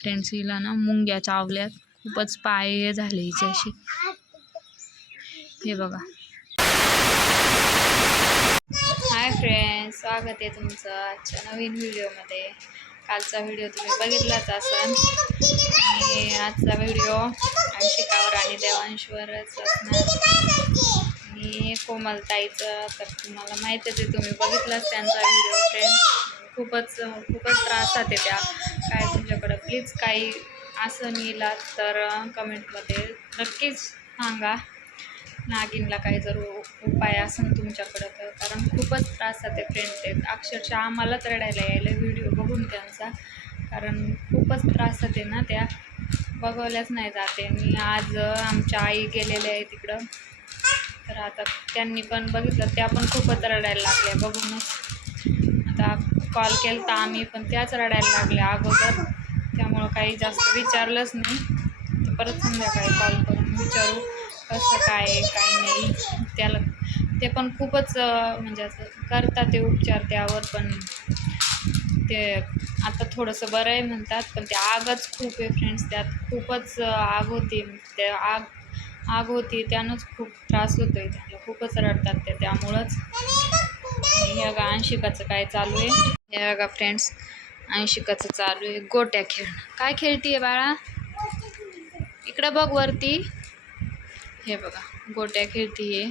Friends हिला ना मुंग्या चावल्यात खूपच पाय झाले हिचे अशी हे बघा. हाय फ्रेंड्स स्वागत आहे तुमचं आजच्या नवीन व्हिडिओमध्ये. कालचा व्हिडिओ तुम्ही बघितलाच असाल. आणि आजचा व्हिडिओ अंशिकावर आणि देवांशवरच असणार. आणि कोमलताईचं तर तुम्हाला माहीतच आहे तुम्ही बघितलाच त्यांचा व्हिडिओ फ्रेंड्स खूपच खूपच त्रासात येत्या त्या. काय तुमच्याकडं? प्लीज काही असं नेला तर कमेंटमध्ये नक्कीच सांगा. नागिनला काही जर उ- उपाय असेल तुमच्याकडं तर कारण खूपच त्रास जाते फ्रेंड ते. अक्षरशः आम्हालाच रडायला यायला व्हिडिओ बघून त्यांचा. कारण खूपच त्रास जाते ना त्या. बघवल्याच नाही जाते. मी आज आमच्या आई गेलेल्या आहे तिकडं. तर आता त्यांनी पण बघितलं. त्या पण खूपच रडायला लागल्या बघूनच. आता कॉल केला तर आम्ही पण त्याच रडायला लागल्या अगोदर. त्यामुळं काही जास्त विचारलंच नाही. तर परत संध्याकाळी कॉल करून विचारू कसं काय काय नाही. त्याला ते पण खूपच म्हणजे असं करतात ते उपचार त्यावर पण ते आता थोडंसं बरं आहे म्हणतात पण ते आगच खूप आहे फ्रेंड्स त्यात खूपच आग होती. ते आग आग होती त्यानंच खूप त्रास होतो आहे त्याला खूपच रडतात ते त्यामुळंच. ह्या हे अंशिकाचं काय चालू आहे? हे बघा फ्रेंड्स अंशिकाचं चालू आहे. गोट्या खेळणं. काय खेळतीये बाळा? इकडं बघ वरती. हे बघा गोट्या खेळतीये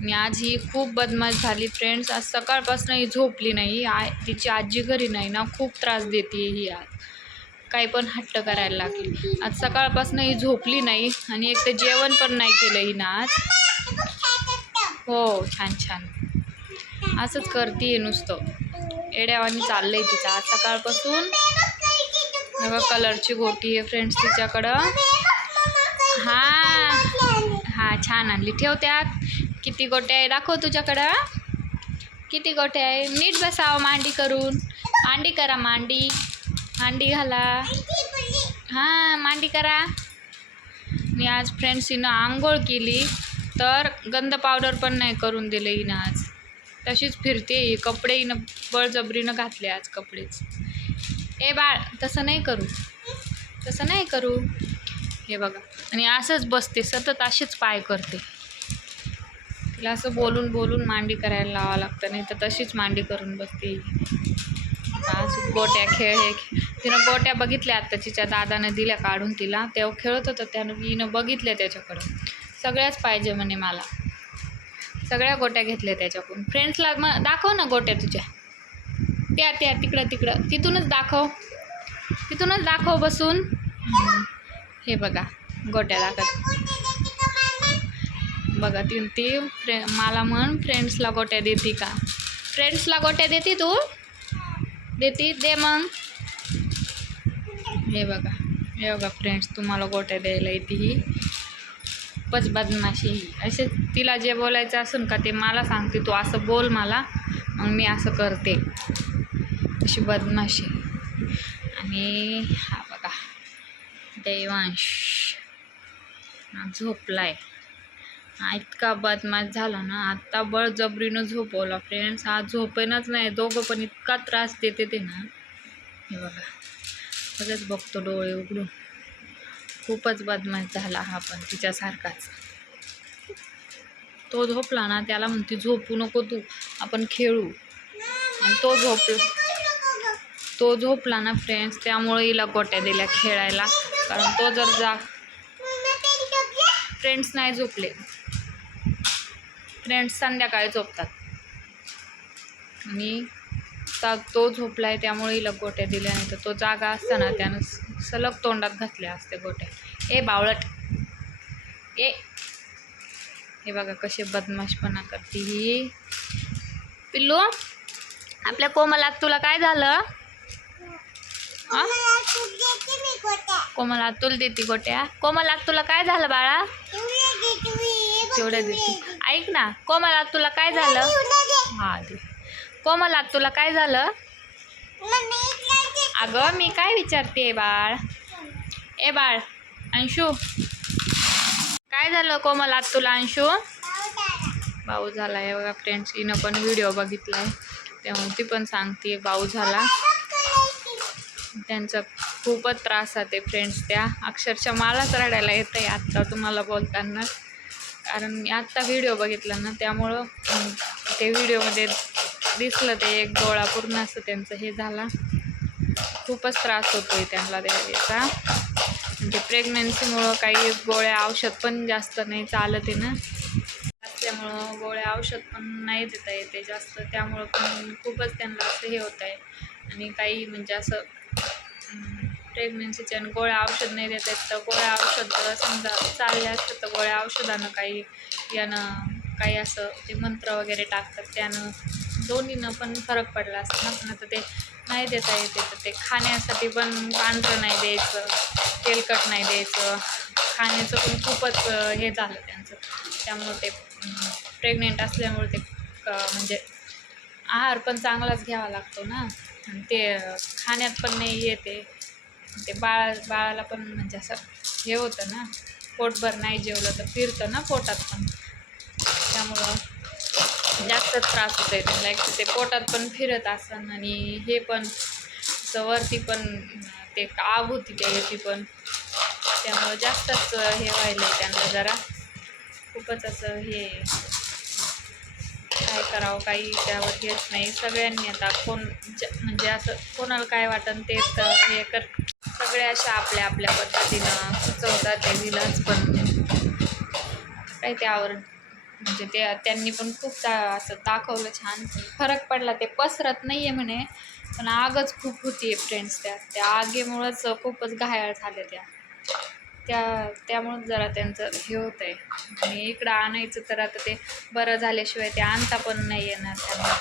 मी आज ही खूप बदमाश झाली फ्रेंड्स आज सकाळपासून ही झोपली नाही. आय तिची आजी घरी नाही ना खूप त्रास देते ही आज. काही पण हट्ट करायला लागली. आज सकाळपासून ही झोपली नाही आणि एक तर जेवण पण नाही केलं ना आज. हो छान छान. असंच करते नुसतं. एड्यावानी आहे तिचा आज सकाळपासून बघा कलरची गोटी आहे फ्रेंड्स तिच्याकडं. हा. हा छान आणली. ठेव त्यात. किती गोट्या आहे दाखव तुझ्याकडं. किती गोटे आहे. नीट बसावं मांडी करून. मांडी करा मांडी. मांडी घाला. हां मांडी करा. मी आज फ्रेंड्स हिनं आंघोळ केली तर गंध पावडर पण नाही करून दिलं हिनं आज. तशीच फिरते. कपडेनं बळजबरीनं घातले आज कपडेच. ए बाळ तसं नाही करू. तसं नाही करू. हे बघा. आणि असंच बसते. सतत असेच पाय करते. तिला असं बोलून बोलून मांडी करायला लावावं लागतं. नाही तर तशीच मांडी करून बसते असं गोट्या खेळ हे खेळ. तिनं गोट्या बघितल्या आता तिच्या दादानं दिल्या काढून तिला. तेव्हा खेळत होतं त्यानं. हिनं बघितल्या त्याच्याकडं. सगळ्याच पाहिजे म्हणे मला. सगळ्या गोट्या घेतल्या त्याच्याकडून. फ्रेंड्सला मग दाखव ना गोट्या तुझ्या. त्या त्या तिकडं तिकडं. तिथूनच दाखव. तिथूनच दाखव बसून. हे बघा गोट्या दाखव. बघा ती ती फ्रे मला म्हण फ्रेंड्सला गोट्या देते का? फ्रेंड्सला गोट्या देते तू? देते? दे मग. हे बघा हे बघा फ्रेंड्स तुम्हाला गोट्या द्यायला येते ही. खूपच बदमाशी. असे तिला जे बोलायचं असेल का ते मला सांगते तू असं बोल मला मग मी असं करते. अशी बदमाशी. आणि हा बघा देवांश. झोपलाय. इतका बदमाश झाला ना आत्ता बळजबरीनं झोपवला. फ्रेंड्स हा झोपेनच नाही दोघं पण इतका त्रास देते ते ना. हे बघा सगळंच बघतो डोळे उघडून. खूपच बदमाश झाला हा पण तिच्यासारखाच. तो झोपला ना त्याला म्हणते झोपू नको तू आपण खेळू. आणि तो झोपला तो झोपला ना फ्रेंड्स त्यामुळे हिला गोट्या दिल्या खेळायला. कारण तो जर जा फ्रेंड्स नाही झोपले. फ्रेंड्स संध्याकाळी झोपतात. आणि ता तो झोपलाय त्यामुळे हिला गोट्या दिल्या नाही तर तो जागा असताना त्यानं सलग तोंडात घातल्या असते गोट्या. ए बावळट! ए! हे बघा कसे बदमाशपणा करते ही. पिल्लू आपल्या कोमलात तुला काय झालं? कोमल तुला देते गोट्या. कोमल तुला काय झालं बाळा? तेवढ्या देते ऐक ना कोमल तुला काय झालं? हा दे. कोमल तुला काय झालं? अगं मी काय विचारते बाळ? ए बाळ अंशू. काय झालं कोमल तुला अंशू? भाऊ झाला. आहे बघा फ्रेंड्स हिनं पण व्हिडिओ बघितला आहे त्यामुळे ती पण सांगते भाऊ झाला. त्यांचं खूपच त्रास आहे फ्रेंड्स त्या. अक्षरशः मलाच रडायला येतं आहे आत्ता तुम्हाला बोलताना. कारण मी आत्ता व्हिडिओ बघितला ना त्यामुळं ते व्हिडिओमध्ये दिसलं ते एक डोळा पूर्ण असं त्यांचं हे झाला. खूपच त्रास होतो आहे त्यांना त्याचा म्हणजे प्रेग्नन्सीमुळं काही गोळ्या औषध पण जास्त नाही चालत आहे ना. असल्यामुळं गोळ्या औषध पण नाही देता येते जास्त. त्यामुळं पण खूपच त्यांना असं हे होत आहे. आणि काही म्हणजे असं प्रेग्नन्सीचे आणि गोळ्या औषध नाही देत आहेत तर गोळ्या औषध समजा चालले असतं तर गोळ्या औषधानं काही यानं काही असं ते मंत्र वगैरे टाकतात त्यानं दोन्हीनं पण फरक पडला असतं ना. पण आता ते नाही देता येते तर ते खाण्यासाठी पण पांढरं नाही द्यायचं तेलकट नाही द्यायचं. खाण्याचं पण खूपच हे झालं त्यांचं. त्यामुळं ते प्रेग्नेंट असल्यामुळे ते क- म्हणजे आहार पण चांगलाच घ्यावा लागतो ना. आणि ते खाण्यात पण नाही येते. ते बाळा बाळाला पण म्हणजे असं हे होतं ना. पोटभर नाही जेवलं तर फिरतं ना पोटात पण. त्यामुळं जास्तच त्रास होतो आहे त्यांना एक ते पोटात पण फिरत असन आणि हे पण वरती पण ते आग होती त्या ह्याची पण. त्यामुळं जास्तच हे व्हायलं आहे त्यांना जरा. खूपच असं हे काय करावं काही त्यावर हेच नाही. सगळ्यांनी आता कोण ज- म्हणजे असं कोणाला काय वाटन तेच हे कर सगळे अशा आपल्या आपल्या पद्धतीनं सुचवतात ते विलाच पण. काय त्यावर म्हणजे ते त्यांनी पण खूप दा असं दाखवलं छान. फरक पडला. ते पसरत नाही आहे म्हणे पण आगच खूप होती आहे फ्रेंड्स त्या. त्या आगीमुळंच खूपच घायाळ झाल्या त्या. त्या त्यामुळं जरा त्यांचं हे होतं आहे आणि इकडं आणायचं तर आता ते बरं झाल्याशिवाय ते आणता पण नाही येणार त्यांना.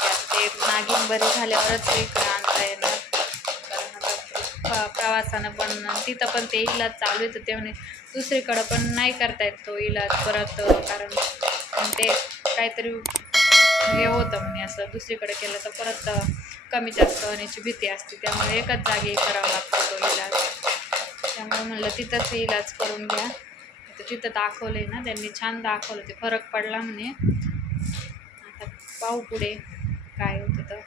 त्यात ते नागिन बरी झाल्यावरच ते इकडं आणता येणार. प्रवासानं पण तिथं पण ते इलाज चालू आहे तर ते म्हणे दुसरीकडं पण नाही करता येत तो इलाज परत कारण ते काहीतरी हे होतं म्हणे असं दुसरीकडे केलं तर परत कमी जास्त होण्याची भीती असते त्यामुळे एकच जागी करावा लागतो तो इलाज. त्यामुळे म्हणलं तिथंच इलाज करून घ्या. तर तिथं दाखवलं आहे ना त्यांनी छान दाखवलं ते फरक पडला म्हणे. आता पाहू पुढे काय होतं तर.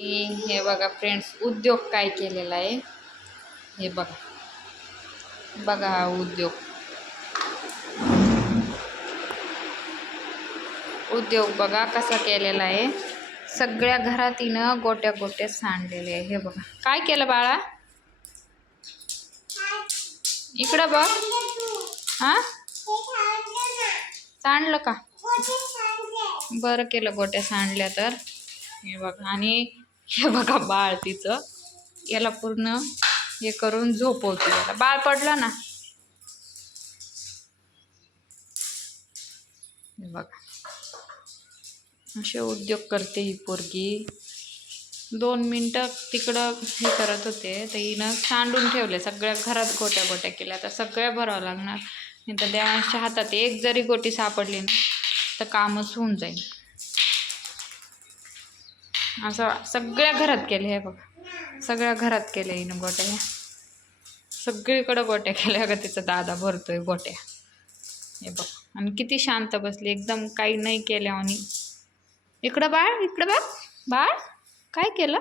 हे- हे बघा फ्रेंड्स उद्योग काय केलेला आहे? हे बघा. बघा हा उद्योग. उद्योग बघा कसा केलेला आहे. सगळ्या घरात तिनं गोट्या गोट्या सांडलेले आहे. हे बघा. काय केलं बाळा? इकडं बघ. हा? सांडलं का? बरं केलं गोट्या सांडल्या तर. हे बघा. आणि हे बघा बाळ तिचं. याला पूर्ण हे करून झोपवते. याला बाळ पडलं ना. हे बघा. असे उद्योग करते ही पोरगी. दोन मिनटं तिकडं हे करत होते. तर हिनं सांडून ठेवले. सगळ्या घरात गोट्या गोट्या केल्या. तर सगळ्या भरावं लागणार. नाही तर देवांच्या हातात एक जरी गोटी सापडली ना तर कामच होऊन जाईल. असं सगळ्या घरात केले हे बघा. सगळ्या घरात केले हिनं गोट्या ह्या. सगळीकडं गोट्या केल्या. का तिचा दादा भरतोय गोट्या. हे बघ. आणि किती शांत बसली. एकदम काही नाही केल्या आणि इकडं बाळ इकडं बाळ बाळ काय केलं?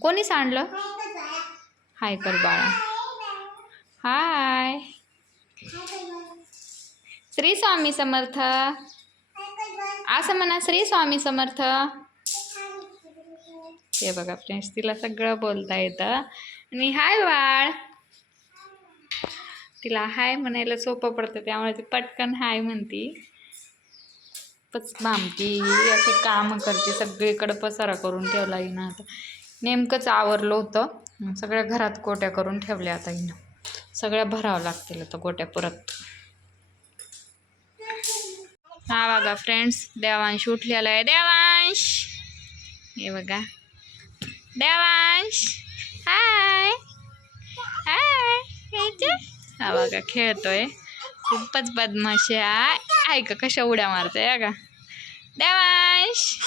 कोणी सांडलं? हाय कर बाळा. हाय. श्री स्वामी समर्थ. असं म्हणा श्री स्वामी समर्थ. हे बघा फ्रेंड्स तिला सगळं बोलता येतं. आणि हाय बाळ. तिला हाय म्हणायला सोपं पडतं त्यामुळे ती पटकन हाय म्हणती. पच भामटी असे कामं करते सगळीकडं पसारा करून ठेवला हिनं आता. नेमकंच आवरलं होतं सगळ्या घरात गोट्या करून ठेवल्या आता हिनं. सगळ्या भरावं लागतील आता गोट्या परत. हा बघा फ्रेंड्स देवांश उठलेला आहे. देवांश. हे बघा. देवांश. हाय हाय हा बघा खेळतोय. खूपच बदमाशी आहे. ऐका कशा उड्या मारतोय का? देवांश.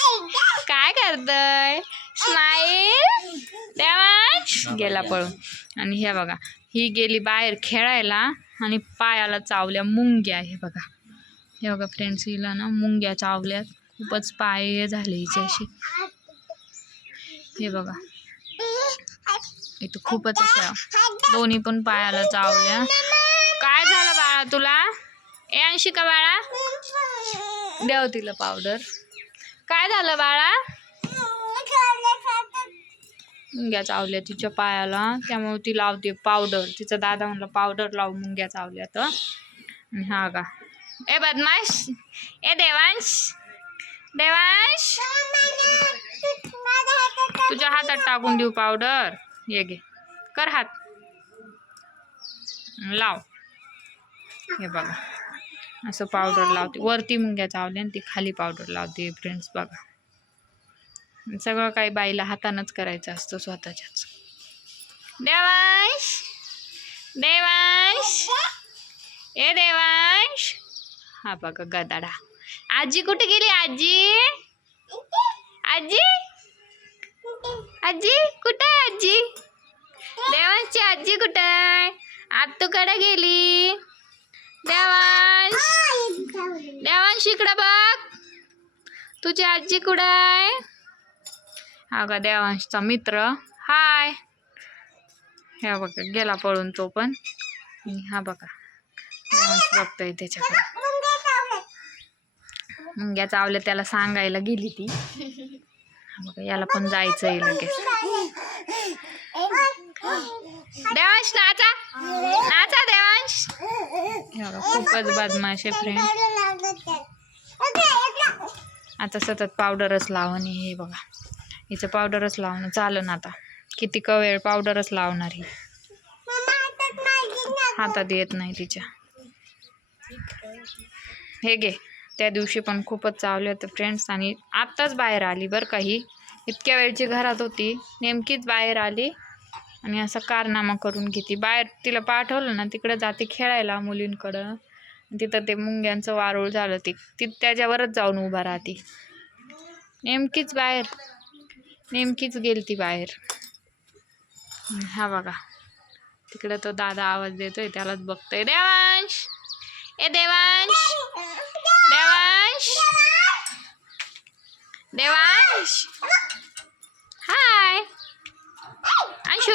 काय करतोय? स्माईल देवांश. गेला पळून. आणि हे बघा ही गेली बाहेर खेळायला आणि पायाला चावल्या मुंग्या हे बघा. हे बघा फ्रेंड्स हिला ना मुंग्या चावल्यात. खूपच पाय झाले हिचे अशी हे बघा. इथं खूपच अशा दोन्ही पण पायाला चावल्या. काय झालं बाळा तुला? ए अंशी का बाळा? द्याव तिला पावडर काय झालं बाळा? मुंग्या चावल्या तिच्या पायाला. त्यामुळे ती लावते पावडर तिचा दादा म्हणला पावडर लाव मुंग्या चावल्या तर हा का ए बदमाश ए देवांश देवांश तुझ्या हातात टाकून देऊ पावडर ये घे. कर हात. लाव. हे बघा. असं पावडर लावते. वरती मुंग्या चावल्या आणि ती खाली पावडर लावते फ्रेंड्स बघा. सगळं काही बाईला हातानंच करायचं असतं स्वतःच्याच. देवांश देवांश ए देवांश हा बघा गदाडा. आजी कुठे गेली आजी? आजी? आजी कुठे आहे आजी? देवांशची आजी कुठे आहे? आत्तूकडे गेली. देवांश देवांश इकडं बघ. तुझी आजी कुठं आहे? हा देवांशचा मित्र. हाय. ह्या बघा गेला पळून तो पण. हा बघा. देवांश बघतोय त्याच्याकडे. मुंग्या चावल्या त्याला सांगायला गेली ती. बघा याला पण जायचंय लगेच. देवांश नाचा. नाचा देवांश. हे बघा खूपच बदमाश आहे फ्रेंड आता सतत पावडरच लावून हे बघा. हिचं पावडरच लावणं चालन आता. किती क वेळ पावडरच लावणार ही. हातात येत नाही तिच्या. हे घे. त्या दिवशी पण खूपच चावले होते फ्रेंड्स आणि आत्ताच बाहेर आली बरं काही इतक्या वेळची घरात होती. नेमकीच बाहेर आली आणि असा कारनामा करून घेते. बाहेर तिला पाठवलं ना तिकडं जाते खेळायला मुलींकडं. तिथं ते मुंग्यांचं वारूळ झालं ते ती त्याच्यावरच जाऊन उभा राहते. नेमकीच बाहेर नेमकीच गेली ती बाहेर. हा बघा तिकडं तो दादा आवाज देतोय त्यालाच बघतोय. देवांश! ए देवांश देवांश! देवांश हाय अंशू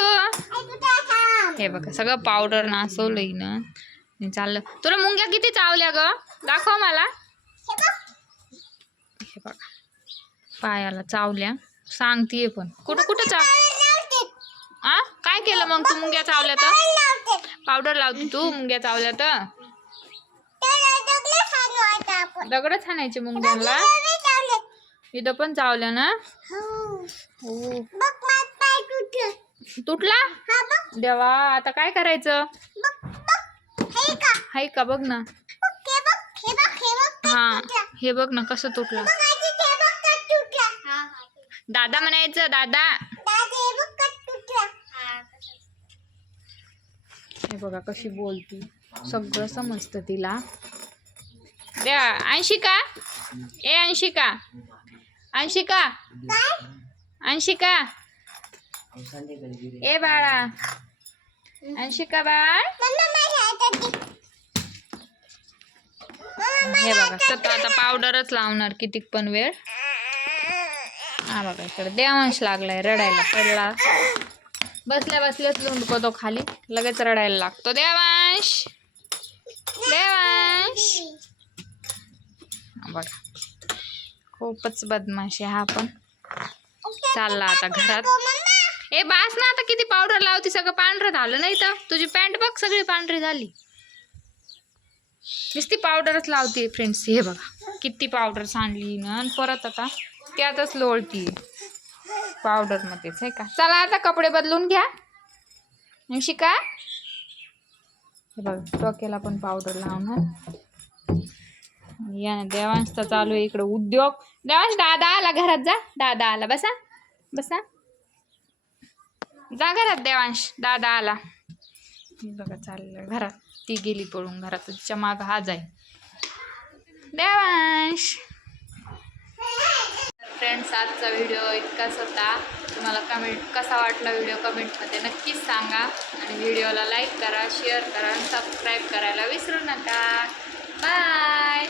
हे बघा सगळं पावडर नासवलंय ना. चाललं. तुला मुंग्या किती चावल्या ग? दाखव मला. हे बघा. पायाला चावल्या. सांगतीये पण. कुठं कुठं चाव आ? काय केलं मग तू मुंग्या चावल्या तर? पावडर लावते तू मुंग्या चावल्या तर? दगडच हाणायचे मुंग्यांना? इथं पण चावल्या ना? हो. तुटला. देवा आता काय करायचं? हाय का बघ ना. हा हे बघ ना कसं तुटलं. दादा म्हणायचं दादा. हे बघा कशी बोलती. सगळं समजतं तिला. द्या अंशिका. ए अंशिका. अंशिका. अंशिका. ए बाळा. अंशिका बाळ. हे बघा सतत आता पावडरच लावणार किती पण वेळ. हा बघा इकडे देवांश लागलाय रडायला पडला. बसल्या बसल्याच लुंडको तो खाली. लगेच रडायला लागतो. देवांश. देवांश. बघा. खूपच बदमाश आहे हा पण. चालला आता घरात. ए बास ना आता किती पावडर लावती सगळं पांढरं झालं नाही तर. तुझी पॅन्ट बघ सगळी पांढरी झाली. नुसती पावडरच लावते फ्रेंड्स हे बघा. किती पावडर सांडली ना परत आता त्यातच लोळती पावडरमध्येच आहे का? चला आता कपडे बदलून घ्या. शिका. हे बघा डोक्याला पण पावडर लावणार. या देवांशचा चालू आहे इकडं उद्योग. देवांश दादा आला घरात जा. दादा आला. बसा. बसा. जा घरात देवांश. दादा आला. बघा चाललं घरात. ती गेली पळून घरात तिच्या माग. हा जाई देवांश. फ्रेंड्स आजचा व्हिडिओ इतकाच होता. तुम्हाला कमेंट कसा वाटला व्हिडिओ कमेंटमध्ये नक्कीच सांगा. आणि व्हिडिओला लाईक करा शेअर करा आणि सबस्क्राईब करायला विसरू नका. Bye!